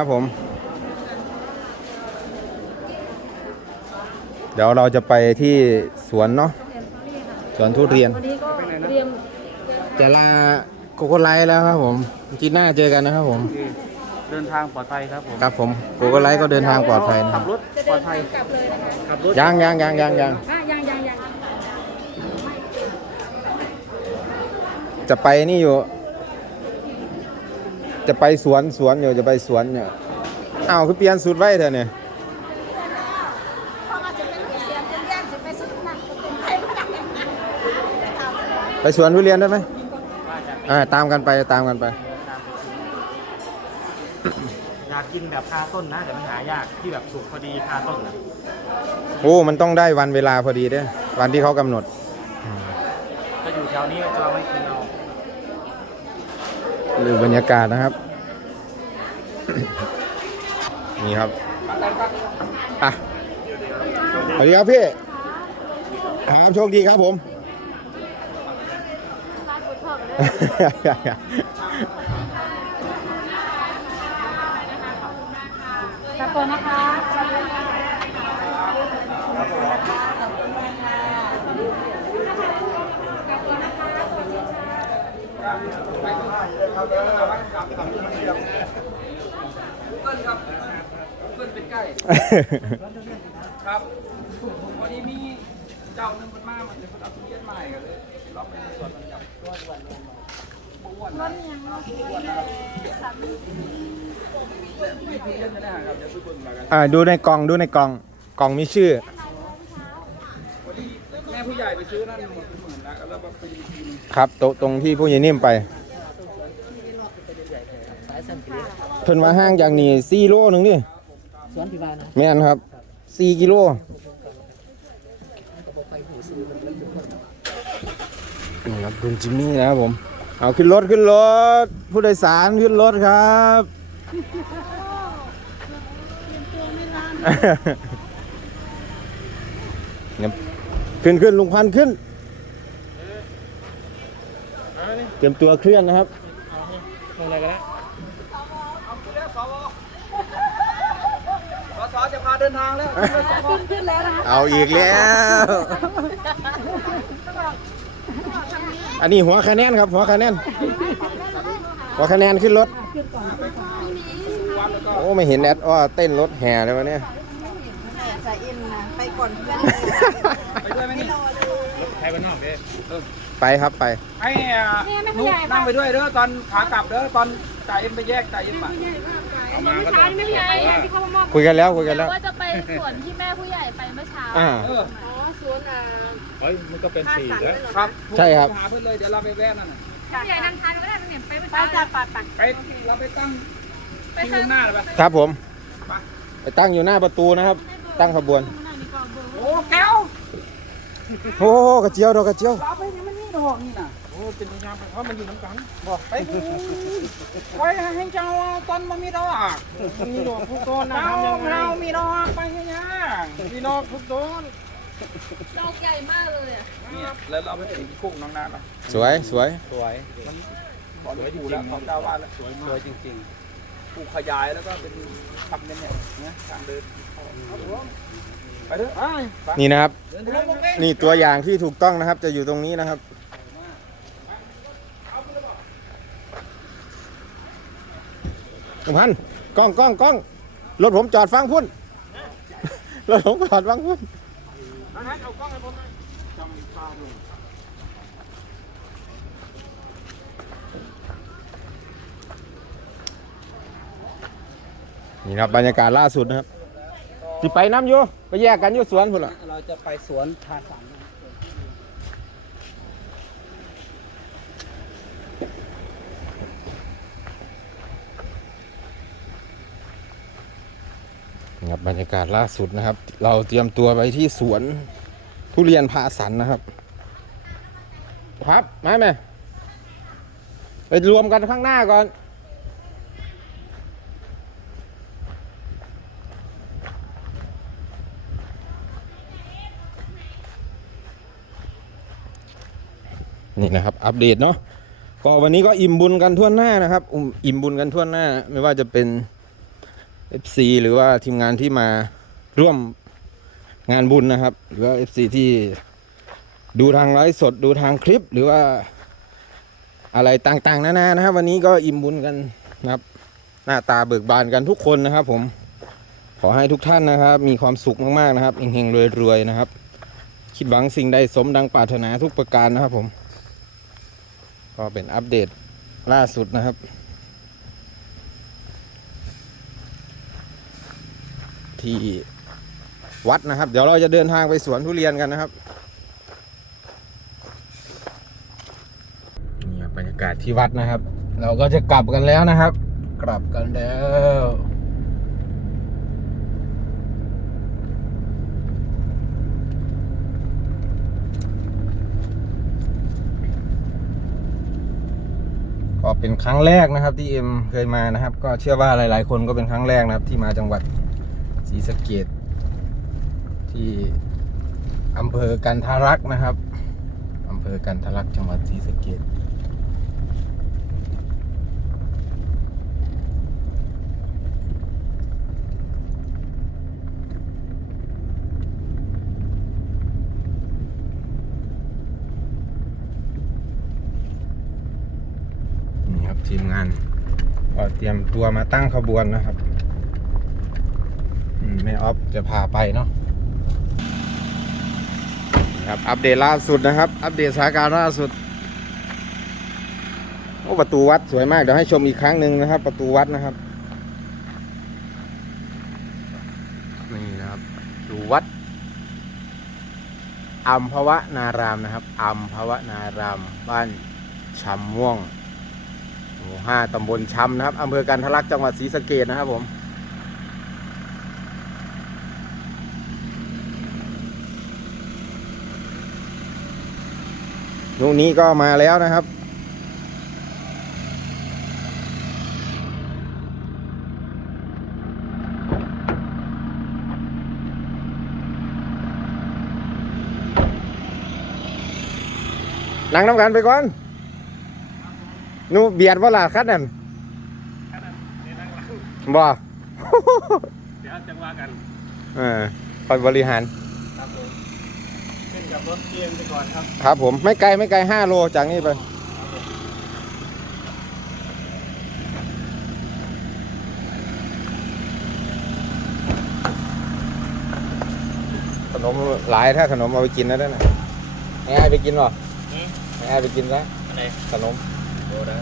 ครับผม เดี๋ยวเราจะไปที่สวนเนาะสวนทุเรียน วันนี้ก็เตรียมจะลาโกโก้ไลท์แล้วครับผมจีน่าเจอกันนะครับผม เดินทางปลอดภัยครับผมครับผมโกโก้ไลท์ก็เดินทางปลอดภัยนะคขัรับบรถจะปลเดิอดนภัทายงกลับเลยนะคะขับรถยังยังยังยังยังอะยังยังยังจะไปนี่อยู่ จะไปสวนสวนอยู่จะไปสวนเนี่ยอ้าวคือเปลี่ยนสูตรไว้เถอะเนี่ยเพราะว่าจะเป็นเสียงเป็นแย่งจะไปสุดนั่นก็เป็นใครไม่ได้ไปสวนทุเรียนได้ไหมอ่าตามกันไปตามกันไปอยากกินแบบคาต้นนะแต่มันหายากที่แบบสุกพอดีคาต้นนะโอ้มันต้องได้วันเวลาพอดีเด้อวันที่เขากำหนดถ้าอยู่แถวนี้จะเอาไม่กิน หรือบรรยากาศนะครับ นี่ครับอะสวัสดีครับพี่ครับโชคดีครับผมกลับ ก่อนนะคะครับพอดีมีเจ้าหนึ่งคนมากมันจะเอาทุเรียนใหม่กันเลยลองไปสวนมันกับตัววันลงมาบ้วนนะบ้วนนะครับมีทุเรียนนะนะครับเลยอ่าดูในกล่องดูในกล่องกล่องมีชื่อแม่ผู้ใหญ่ไปซื้อนั่น หมดเป็นหมื่นแล้วแล้วไปดูทีนึงครับโตะตรงที่ผู้ใหญ่นิ่มไปเพิ่นมาห้างจากนี่สี่โลหนึ่งนี่สวนพิบาลนะแม่นครับสี่กิโลนี่ครับคุณจิมมี่นะครับผม เอาขึ้นรถขึ้นรถ ผู้โดยสารขึ้นรถครับ เนี่ยขึ้นขึ้นลุงพันธุ์ขึ้น เตรียมตัวเคลื่อนนะครับลงอะไรกันนะเอาไปแล้วสวสสจะพาเดินทางแล้วขึ้นขึ้นแล้วนะคะเอาอีกแล้ว อันนี้หัวคะแนนครับ หัวคะแนนหัวคะแนนขึ้นรถ โอ้ไม่เห็นแอดอ้อเต้นรถแห่เลยวะเนี่ยใส่อินนะไปก่อนเพื่อนไปด้วยไหมนี่ ใครบ้านนอกเด้ไปครับไป ให้นุ๊กนั่งไปด้วยเด้อตอนขากลับเด้อตอนจ่ายเอ็มไปแยกจ่ายเอ็มอะเมื่อเช้านี่ไม่ใช่ที่เขามามอบคุยกันแล้วคุยกันแล้ว ว่าจะไปสวนที่แม่ผู้ใหญ่ไปเมื่อเช้า อ่า เอออ๋อสวนอ่าเฮ้ยมันก็เป็นสี่แล้วครับใช่ครับ หาเพื่อนเลยเดี๋ยวเราไปแวะนั่นน่ะผู้ใหญ่นำทานก็ได้มันเห็นไปเมื่อไปเช้าจากปัดปัดไปเราไปตั้งที่ข้าง หน้าเลยปะครับผม ไปตั้งอยู่หน้าประตูนะครับ ตั้งขบวนโอ้แก้ว โอ้โหกระเจียวดอกกระเจียวเราไปยังมันมีดอกนี่น่ะโอ้เป็นพยายามเพราะมันอยู่น้ำกันบอกไปกูไว้ให้เจ้าตอนมันมีดอกมีดอกทุกต้นนะเจ้าทำยังไงเรามีดอกไปให้ยังมีดอกทุกต้นดอกใหญ่มากเลยอะเนี่ยแล้วเราไปถึงกุ้งน้องนาละสวยสวยสวยบอกเลยปูแล้วของเจ้าว่าแล้วสวยมากสวยจริงๆ ปูขยายแล้วก็เป็นทำเนี่ยเนี่ยทางเดินไปเด้อไปนี่นะครับ เดินทางนี่ตัวอย่างที่ถูกต้องนะครับ จะอยู่ตรงนี้นะครับลุงพันธุ์กล้องกล้องกล้องรถผมจอดฟังพุ่น รถผมจอดฟังพุ่น เอากล้องให้ผมหน่อยจำตาดู นี่ครับบรรยากาศล่าสุดนะครับสิไปน้ำอยู่ไปแยกกันอยู่สวนพุ่นละเราจะไปสวนทาสันนี่ครับบรรยากาศล่าสุดนะครับ เราเตรียมตัวไปที่สวนทุเรียนพาสันนะครับ ครับมาไหมไปรวมกันข้างหน้าก่อน นี่นะครับอัปเดตเนาะก็วันนี้ก็อิ่มบุญกันทั่วหน้านะครับอิ่มบุญกันทั่วหน้า ไม่ว่าจะเป็น FC หรือว่าทีมงานที่มาร่วมงานบุญนะครับ หรือว่า FC ที่ดูทางไลฟ์สดดูทางคลิปหรือว่าอะไรต่างๆ นานานะครับ วันนี้ก็อิ่มบุญกันนะครับ หน้าตาเบิกบานกันทุกคนนะครับ ผมขอให้ทุกท่านนะครับ มีความสุขมากๆนะครับเฮงๆรวยๆนะครับ คิดหวังสิ่งใดสมดังปรารถนาทุกประการนะครับผม ก็เป็นอัปเดตล่าสุดนะครับ ที่วัดนะครับ เดี๋ยวเราจะเดินทางไปสวนทุเรียนกันนะครับนี่บรรยากาศที่วัดนะครับ เราก็จะกลับกันแล้วนะครับ กลับกันแล้ว เป็นครั้งแรกนะครับที่เอ็มเคยมานะครับ ก็เชื่อว่าหลาย ๆ คนก็เป็นครั้งแรกนะครับ ที่มาจังหวัดศรีสะเกดที่อำเภอกันทารักษ์นะครับอำเภอกันทารักษ์จังหวัดศรีสะเกดนี่ครับทีมงานก็เตรียมตัวมาตั้งขบวนนะครับอืมแม่ออฟจะพาไปเนาะครับอัปเดตล่าสุดนะครับ อัปเดตสถานการณ์ล่าสุดโอ้ประตูวัดสวยมาก เดี๋ยวให้ชมอีกครั้งหนึ่งนะครับ ประตูวัดนะครับ นี่นะครับประตูวัดอัมพวนารามนะครับอัมพวนาราม บ้านชำม่วง หมู่ห้าตำบลชำนะครับอำเภอกันทะลักจังหวัดศรีสะเกดนะครับผมลูกนี้ก็มาแล้วนะครับ นั่งน้ำกันไปก่อน นูเบียดว่าล่ะคัดนั่นบ่เดี๋ยวจังว่ากันเออคอยบริหาร ครับผมขึ้นกับรถเกียงไปก่อนครับ ครับผมไม่ไกลไม่ไกลห้าโลจากนี้ไปขนมหลายถ้าขนมเอาไปกินนะได้นะให้ไอ้ายไปกินหรอให้ไอ้ายไปกินซะอะไรขนม โอ้ได้